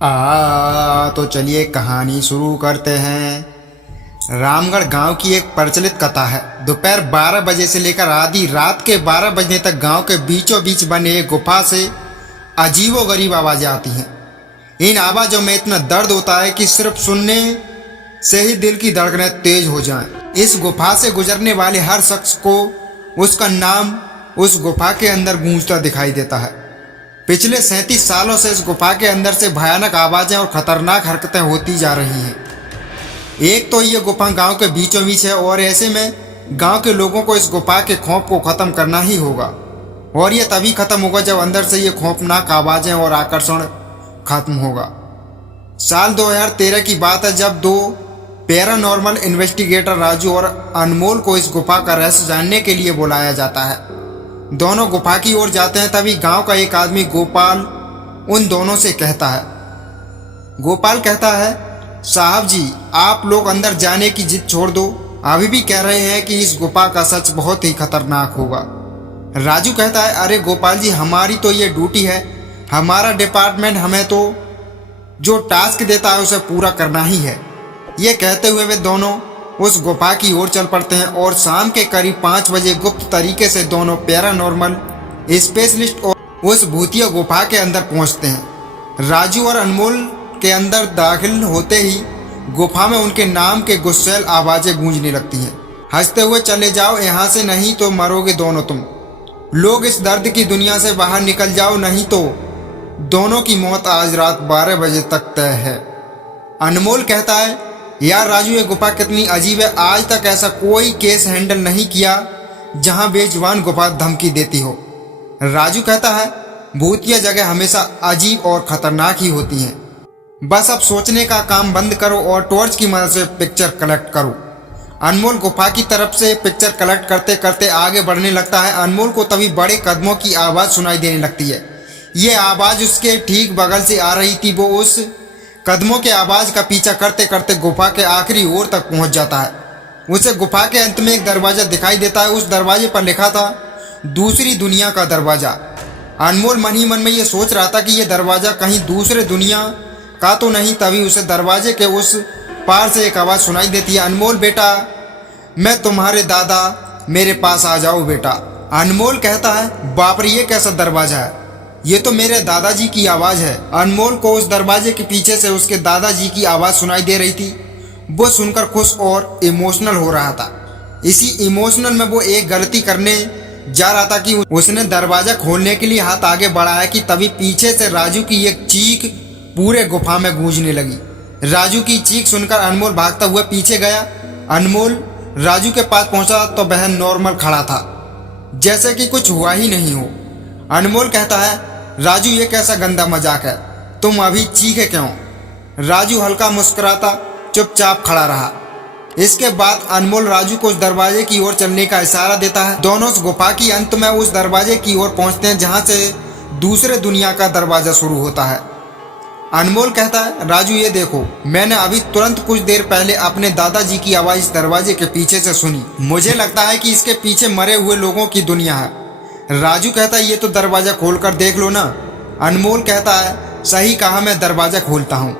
तो चलिए कहानी शुरू करते हैं। रामगढ़ गांव की एक प्रचलित कथा है। दोपहर 12 बजे से लेकर आधी रात के 12 बजने तक गांव के बीचों बीच बने एक गुफा से अजीबोगरीब आवाजें आती हैं। इन आवाजों में इतना दर्द होता है कि सिर्फ सुनने से ही दिल की धड़कनें तेज हो जाएं। इस गुफा से गुजरने वाले हर शख्स को उसका नाम उस गुफा के अंदर गूंजता दिखाई देता है। पिछले 37 सालों से इस गुफा के अंदर से भयानक आवाजें और खतरनाक हरकतें होती जा रही हैं। एक तो ये गुफा गांव के बीचों बीच है और ऐसे में गांव के लोगों को इस गुफा के खौफ को खत्म करना ही होगा, और ये तभी खत्म होगा जब अंदर से ये खौफनाक आवाजें और आकर्षण खत्म होगा। साल 2013 की बात है जब दो पैरानॉर्मल इन्वेस्टिगेटर राजू और अनमोल को इस गुफा का रहस्य जानने के लिए बुलाया जाता है। दोनों गुफा की ओर जाते हैं, तभी गांव का एक आदमी गोपाल उन दोनों से कहता है। गोपाल कहता है, साहब जी आप लोग अंदर जाने की जिद छोड़ दो, अभी भी कह रहे हैं कि इस गुफा का सच बहुत ही खतरनाक होगा। राजू कहता है, अरे गोपाल जी हमारी तो ये ड्यूटी है, हमारा डिपार्टमेंट हमें तो जो टास्क देता है उसे पूरा करना ही है। ये कहते हुए वे दोनों उस गुफा की ओर चल पड़ते हैं और शाम के करीब 5 बजे गुप्त तरीके से दोनों पैरानॉर्मल स्पेशलिस्ट और उस भूतिया गुफा के अंदर पहुंचते हैं। राजू और अनमोल के अंदर दाखिल होते ही गुफा में उनके नाम के गुस्सैल आवाजें गूंजने लगती हैं। हंसते हुए चले जाओ यहाँ से, नहीं तो मरोगे दोनों तुम लोग, इस दर्द की दुनिया से बाहर निकल जाओ, नहीं तो दोनों की मौत आज रात 12 बजे तक तय है। अनमोल कहता है, यार राजू ये गुफा कितनी अजीब है, आज तक ऐसा कोई केस हैंडल नहीं किया जहां बेजुबान गुफा धमकी देती हो। राजू कहता है, भूतिया जगह हमेशा अजीब और खतरनाक ही होती हैं, बस अब सोचने का काम बंद करो और टॉर्च की मदद से पिक्चर कलेक्ट करो। अनमोल गुफा की तरफ से पिक्चर कलेक्ट करते करते आगे बढ़ने लगता है। अनमोल को तभी बड़े कदमों की आवाज़ सुनाई देने लगती है। ये आवाज़ उसके ठीक बगल से आ रही थी। वो उस कदमों के आवाज़ का पीछा करते करते गुफा के आखिरी ओर तक पहुंच जाता है। उसे गुफा के अंत में एक दरवाज़ा दिखाई देता है। उस दरवाजे पर लिखा था, दूसरी दुनिया का दरवाज़ा। अनमोल मन ही मन में ये सोच रहा था कि ये दरवाज़ा कहीं दूसरे दुनिया का तो नहीं। तभी उसे दरवाजे के उस पार से एक आवाज़ सुनाई देती है, अनमोल बेटा मैं तुम्हारे दादा, मेरे पास आ जाओ बेटा। अनमोल कहता है, बाप रे ये कैसा दरवाज़ा है, ये तो मेरे दादाजी की आवाज़ है। अनमोल को उस दरवाजे के पीछे से उसके दादाजी की आवाज़ सुनाई दे रही थी। वो सुनकर खुश और इमोशनल हो रहा था। इसी इमोशनल में वो एक गलती करने जा रहा था कि उसने दरवाज़ा खोलने के लिए हाथ आगे बढ़ाया कि तभी पीछे से राजू की एक चीख पूरे गुफा में गूंजने लगी। राजू की चीख सुनकर अनमोल भागता हुआ पीछे गया। अनमोल राजू के पास पहुंचा तो वह नॉर्मल खड़ा था, जैसे कि कुछ हुआ ही नहीं हो। अनमोल कहता है, राजू ये कैसा गंदा मजाक है, तुम अभी चीखे क्यों? राजू हल्का मुस्कुराता चुपचाप खड़ा रहा। इसके बाद अनमोल राजू को उस दरवाजे की ओर चलने का इशारा देता है। दोनों उस गुफा की अंत में उस दरवाजे की ओर पहुंचते हैं जहां से दूसरे दुनिया का दरवाजा शुरू होता है। अनमोल कहता है, राजू ये देखो, मैंने अभी तुरंत कुछ देर पहले अपने दादाजी की आवाज़ इस दरवाजे के पीछे से सुनी। मुझे लगता है कि इसके पीछे मरे हुए लोगों की दुनिया है। राजू कहता है, ये तो दरवाज़ा खोलकर देख लो ना। अनमोल कहता है, सही कहा, मैं दरवाज़ा खोलता हूँ।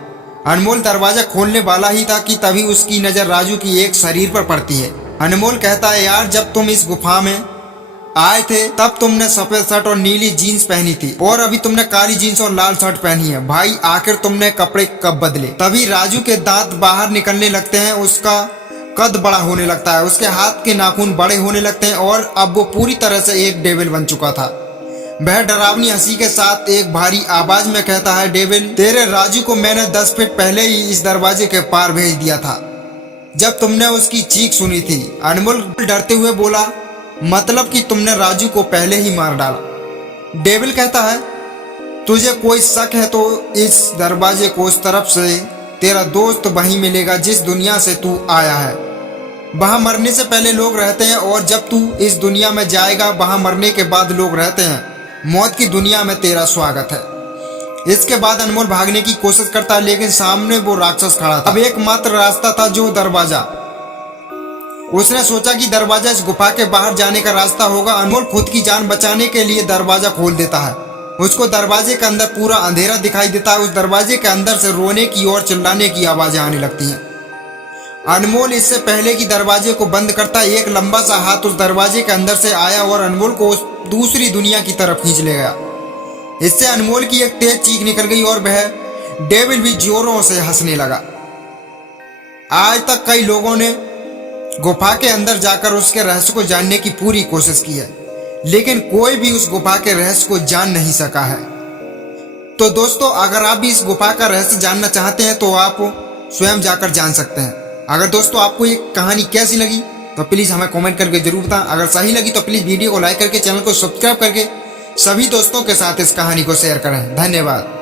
अनमोल दरवाज़ा खोलने वाला ही था कि तभी उसकी नज़र राजू की एक शरीर पर पड़ती है। अनमोल कहता है, यार जब तुम इस गुफा में आए थे तब तुमने सफ़ेद शर्ट और नीली जीन्स पहनी थी और अभी तुमने काली जीन्स और लाल शर्ट पहनी है। भाई आखिर तुमने कपड़े कब बदले? तभी राजू के दांत बाहर निकलने लगते हैं, उसका कद बड़ा होने लगता है, उसके हाथ के नाखून बड़े होने लगते हैं और अब वो पूरी तरह से एक डेविल बन चुका था। वह डरावनी हंसी के साथ एक भारी आवाज में कहता है, डेविल तेरे राजू को मैंने 10 फीट पहले ही इस दरवाजे के पार भेज दिया था जब तुमने उसकी चीख सुनी थी। अनमोल डरते हुए बोला, मतलब कि तुमने राजू को पहले ही मार डाला। डेविल कहता है, तुझे कोई शक है तो इस दरवाजे को उस तरफ से तेरा दोस्त वहीं मिलेगा जिस दुनिया से तू आया है। वहाँ मरने से पहले लोग रहते हैं और जब तू इस दुनिया में जाएगा वहाँ मरने के बाद लोग रहते हैं। मौत की दुनिया में तेरा स्वागत है। इसके बाद अनमोल भागने की कोशिश करता है, लेकिन सामने वो राक्षस खड़ा था। अब एकमात्र रास्ता था जो दरवाजा। उसने सोचा कि दरवाजा इस गुफा के बाहर जाने का रास्ता होगा। अनमोल खुद की जान बचाने के लिए दरवाजा खोल देता है उसको दरवाजे के अंदर पूरा अंधेरा दिखाई देता है। उस दरवाजे के अंदर से रोने की और चिल्लाने की आवाजें आने लगती हैं। अनमोल इससे पहले कि दरवाजे को बंद करता, एक लंबा सा हाथ उस दरवाजे के अंदर से आया और अनमोल को उस दूसरी दुनिया की तरफ खींच ले गया। इससे अनमोल की एक तेज चीख निकल गई और वह डेविल भी जोरों से हंसने लगा। आज तक कई लोगों ने गुफा के अंदर जाकर उसके रहस्य को जानने की पूरी कोशिश की है, लेकिन कोई भी उस गुफा के रहस्य को जान नहीं सका है। तो दोस्तों, अगर आप भी इस गुफा का रहस्य जानना चाहते हैं तो आप स्वयं जाकर जान सकते हैं। अगर दोस्तों आपको ये कहानी कैसी लगी तो प्लीज़ हमें कमेंट करके जरूर बताएं। अगर सही लगी तो प्लीज़ वीडियो को लाइक करके चैनल को सब्सक्राइब करके सभी दोस्तों के साथ इस कहानी को शेयर करें। धन्यवाद।